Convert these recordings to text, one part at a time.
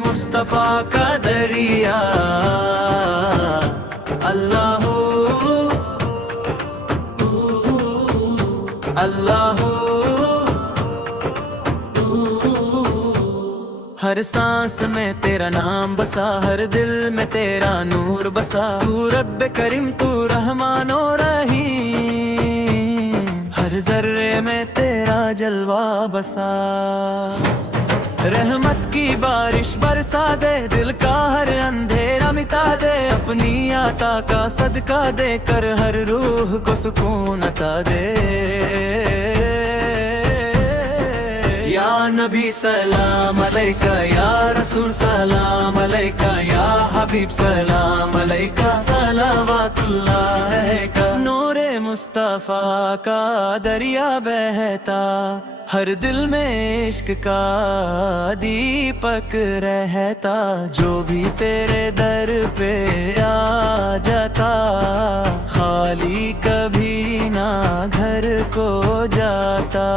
मुस्तफा का दरिया। अल्लाह अल्लाह हर सांस में तेरा नाम बसा, हर दिल में तेरा नूर बसा। तू रब्बे करीम तू रहमानो रहीम, हर जर्रे में तेरा जलवा बसा। रहमत की बारिश बरसा दे, दिल का हर अंधेरा मिटा दे। अपनी आता का सदका दे कर हर रूह को सुकून अता दे। या नबी सलाम अलैका, या रसूल सलाम अलैका, या हबीब सलाम अलैका, सलावतुल्लाह अलैका। नूरे मुस्तफा का दरिया बहता, हर दिल में इश्क का दीपक रहता। जो भी तेरे दर पे आ जाता, खाली कभी ना घर को जाता।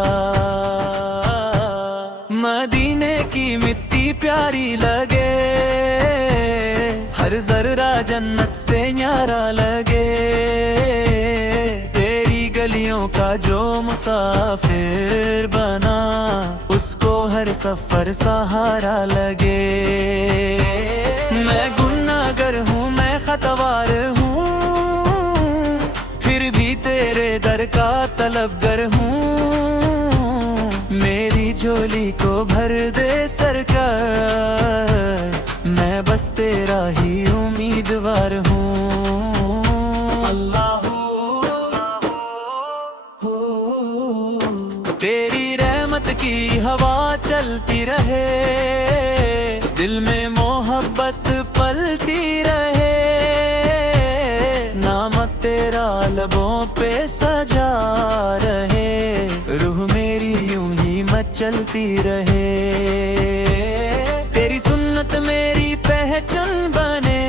मदीने की मिट्टी प्यारी लगे, हर जर्रा जन्नत से न्यारा लगे। तेरी गलियों का जो मुसाफिर बना, उसको हर सफर सहारा लगे। मैं गुनाहगार हूँ, मैं खतवार हूँ, फिर भी तेरे दर का तलबगर हूँ। मेरी झोली को भर दे सरकार, मैं बस तेरा ही उम्मीदवार हूँ। अल्लाह तेरी रहमत की हवा चलती रहे, दिल में मोहब्बत पलती रहे। नाम तेरा लबों पे सजा रहे, रूह मेरी यूं ही मचलती रहे। तेरी सुन्नत मेरी पहचान बने,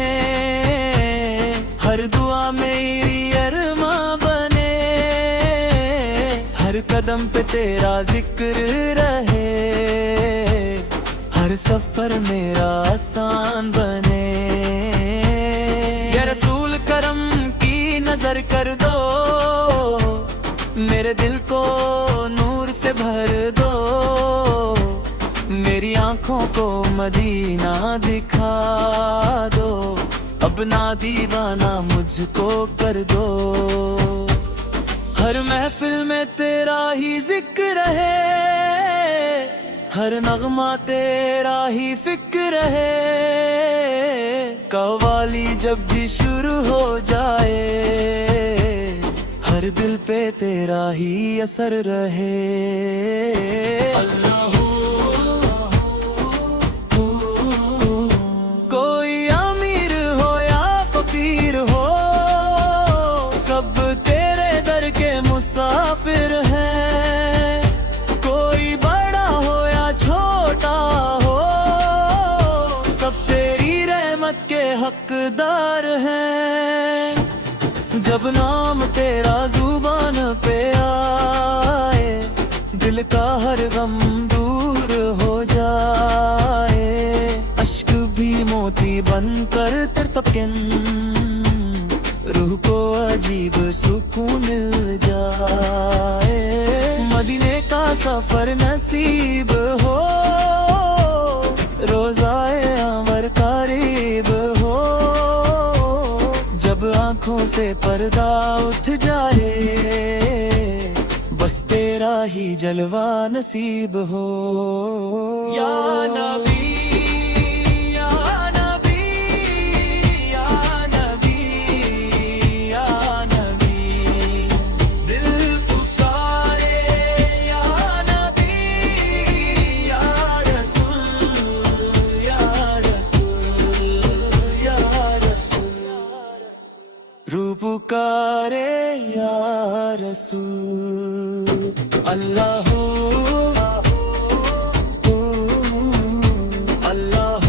हर दुआ मेरी अरमा बने। हर कदम पे तेरा जिक्र रहे, हर सफर मेरा आसान बने। या रसूल करम की नजर कर दो, मेरे दिल को नूर से भर दो। मेरी आंखों को मदीना दिखा दो, अब ना दीवाना मुझको कर दो। हर महफिल में तेरा ही जिक्र है, हर नगमा तेरा ही फिक्र है। कव्वाली जब भी शुरू हो जाए, हर दिल पे तेरा ही असर रहे। अल्लाह कोई अमीर हो या फकीर हो, सब तेरे दर के मुसाफिर हैं। कोई बड़ा हो या छोटा हो, सब तेरी रहमत के हकदार हैं। जब नाम तेरा जुबान पे आए, दिल का हर गम दूर हो जाए। अश्क भी मोती बनकर तरतपकिन, रूह को अजीब सुकून मिल जाए। मदीने का सफर नसीब हो, रोज़ाए अंवर करीब हो। जब आँखों से पर्दा उठ जाए, बस तेरा ही जलवा नसीब हो। या नबी या नबी या नबी या नबी, दिल पुकारे या नबी या रसूल या रसूल या रसूल। रूह पुकारे या रसूल। अल्लाह अल्लाह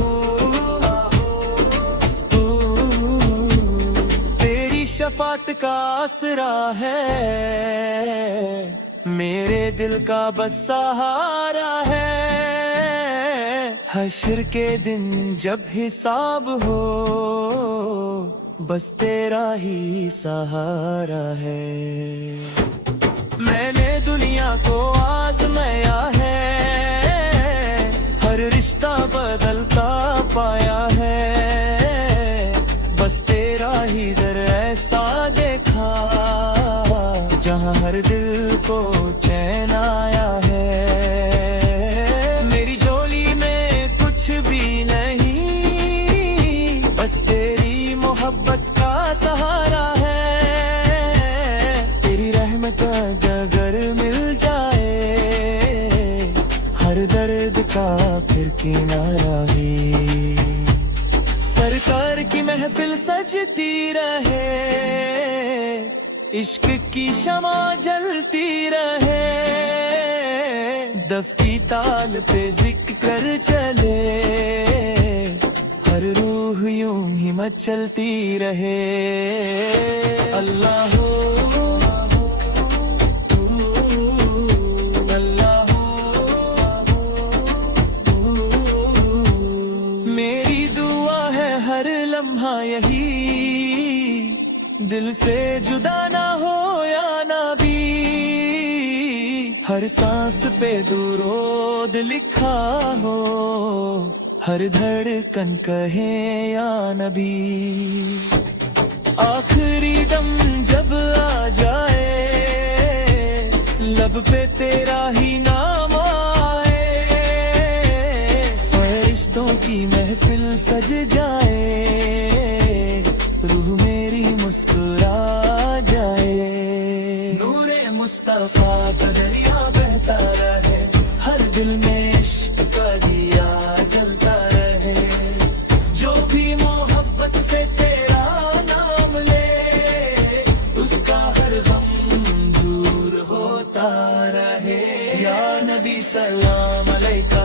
तेरी शफात का आसरा है, मेरे दिल का बस सहारा है। حشر کے دن جب حساب ہو بس تیرا ہی سہارا ہے. میں نے دنیا کو آزمایا ہے, ہر رشتہ بدلتا پایا ہے, بس تیرا ہی در ایسا دیکھا جہاں ہر دل کو چین آیا ہے. میری جھولی میں کچھ بھی نہیں, بس تیری محبت کا سہارا ہے. تیری رحمت اگر مل جائے ہر درد کا پھر کنارہ ہی. سرکار کی محفل سجتی رہے, عشق کی شمع جلتی رہے, دف کی تال پہ ذکر چلے, ہر روح یوں ہی مچلتی رہے. اللہ ہو لمحہ یہی, دل سے جدا نہ ہو یا نبی, ہر سانس پہ درود لکھا ہو, ہر دھڑکن کہے یا نبی. آخری دم جب آ جائے لب پہ تیرا ہی نام آئے, فرشتوں کی محفل سج جائے, روح میری مسکرا جائے. نور مصطفیٰ کا دریا بہتا رہے, ہر دل میں عشق کا دیا جلتا رہے, جو بھی محبت سے تیرا نام لے اس کا ہر غم دور ہوتا رہے. یا نبی سلام علیکہ